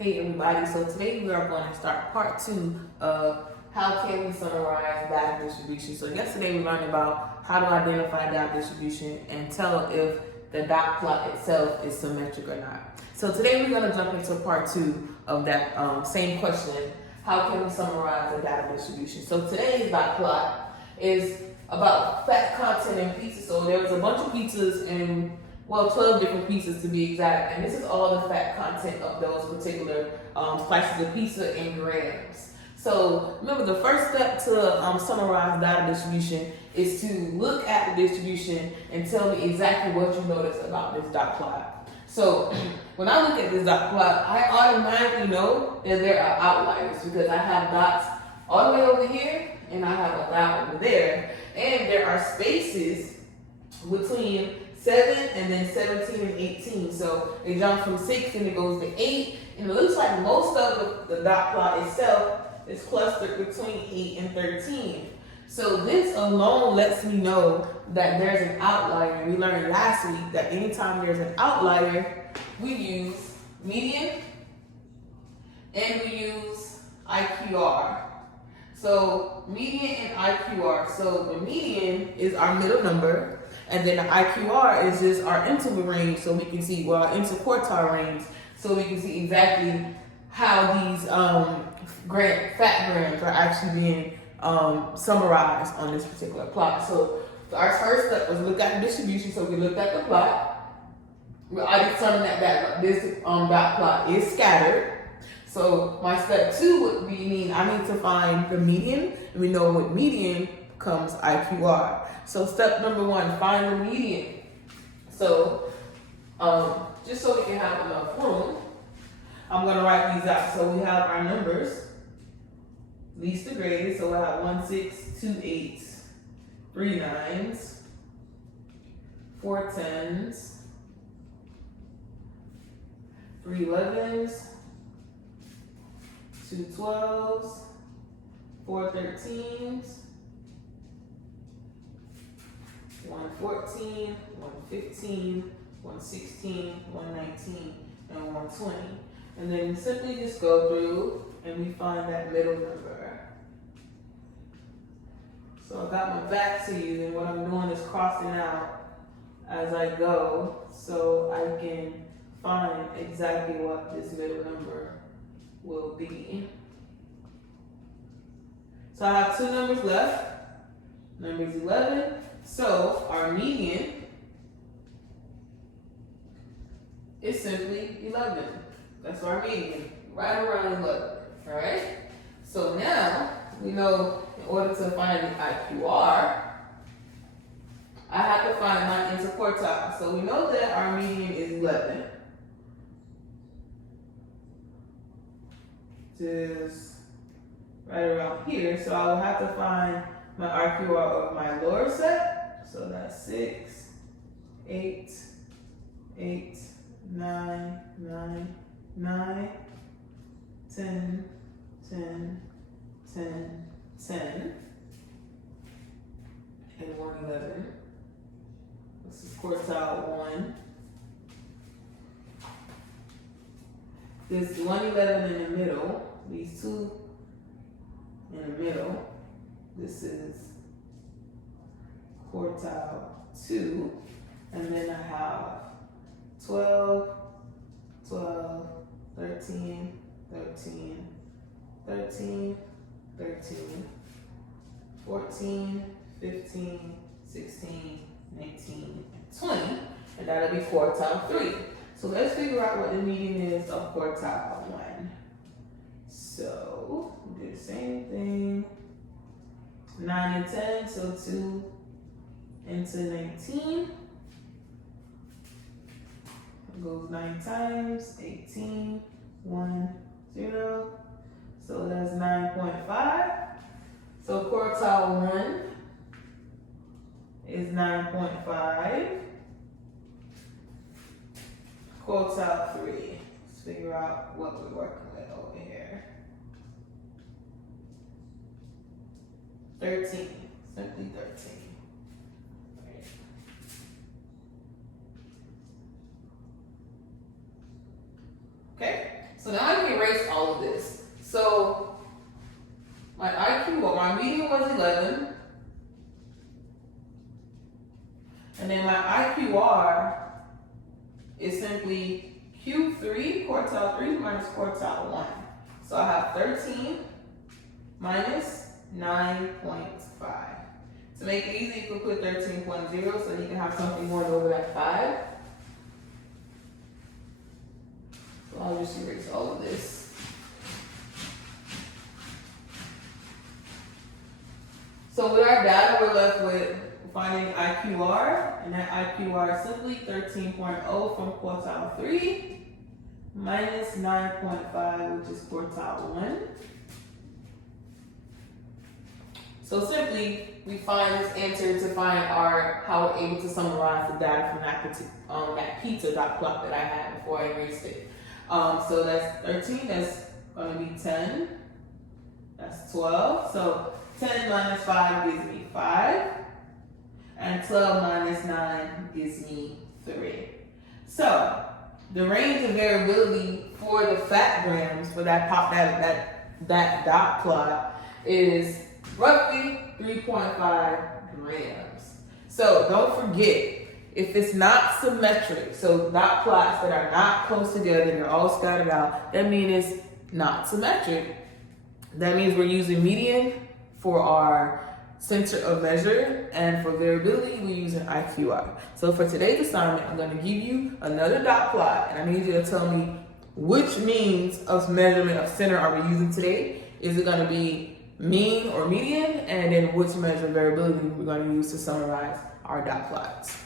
Hey everybody, so today we are going to start part 2 of how can we summarize data distribution. So yesterday we learned about how to identify data distribution and tell if the dot plot itself is symmetric or not. So today we're going to jump into part 2 of that same question, how can we summarize a data distribution. So today's dot plot is about fat content in pizzas. So there's a bunch of pizzas and 12 different pieces to be exact, and this is all the fat content of those particular slices of pizza in grams. So remember, the first step to summarize data distribution is to look at the distribution and tell me exactly what you noticed about this dot plot. So when I look at this dot plot, I automatically know that there are outliers because I have dots all the way over here and I have a dot over there, and there are spaces between 7 and then 17 and 18. So it jumps from 6 and it goes to 8. And it looks like most of the dot plot itself is clustered between 8 and 13. So this alone lets me know that there's an outlier. We learned last week that anytime there's an outlier, we use median and we use IQR. So median and IQR. So the median is our middle number, and then the IQR is just our interval range, so we can see, our interquartile range, so we can see exactly how these fat grams are actually being summarized on this particular plot. So our first step was look at the distribution. So we looked at the plot. I determined that this dot plot is scattered. So my step 2 would be I need to find the median, and we know with median comes IQR. So step number 1, find the median. So just so we can have enough room, I'm going to write these out. So we have our numbers, least to greatest. So we have 1 6, 2 8s, 3 9s, 4 10s, 3 11s, 2 12s, 4 13s, 1 14, 1 15, 1 16, 1 19, and 1 20. And then simply just go through and we find that middle number. So I got my back to you, and what I'm doing is crossing out as I go so I can find exactly what this middle number will be. So I have 2 numbers left. Number is 11. So our median is simply 11. That's our median, right around 11. All right. So now we know in order to find the IQR, I have to find my interquartile. So we know that our median is 11. Just right around here. So I will have to find my IQR of my lower set. So that's 6, 8, 8, 9, 9, 9, 10, 10, 10, 10, and 1 11. This is quartile 1. This 1 11 in the middle, these 2 in the middle, this is quartile 2, and then I have 12, 12, 13, 13, 13, 13, 14, 15, 16, 19, and 20, and that'll be quartile 3. So let's figure out what the median is of quartile 1. So we do the same thing. 9 and 10, so 2 into 19. It goes 9 times, 18, 1, 0. So that's 9.5. So quartile 1 is 9.5. Quartile 3. Let's figure out what we're working with over here. 13. Simply 13. Okay, So now I can erase all of this. So my IQ, well, my median was 11. And then my IQR is simply Q3, quartile 3 minus quartile 1. So I have 13 minus 9.5. To make it easy, you can put 13.0 so you can have something more over that 5. So I'll just erase all of this. So with our data, we're left with finding IQR, and that IQR is simply 13.0 from quartile 3 minus 9.5, which is quartile 1. So simply, we find this answer to find how we're able to summarize the data from that pizza dot plot that I had before I erased it. So that's 13, that's going to be 10, that's 12. So 10 minus 5 gives me 5, and 12 minus 9 gives me 3. So the range of variability for the fat grams for that dot plot is roughly 3.5 grams. So don't forget, if it's not symmetric, so dot plots that are not close together, they're all scattered out, that means it's not symmetric. That means we're using median for our center of measure, and for variability, we're using IQR. So for today's assignment, I'm going to give you another dot plot, and I need you to tell me which means of measurement of center are we using today. Is it going to be mean or median, and then which measure of variability we're going to use to summarize our dot plots.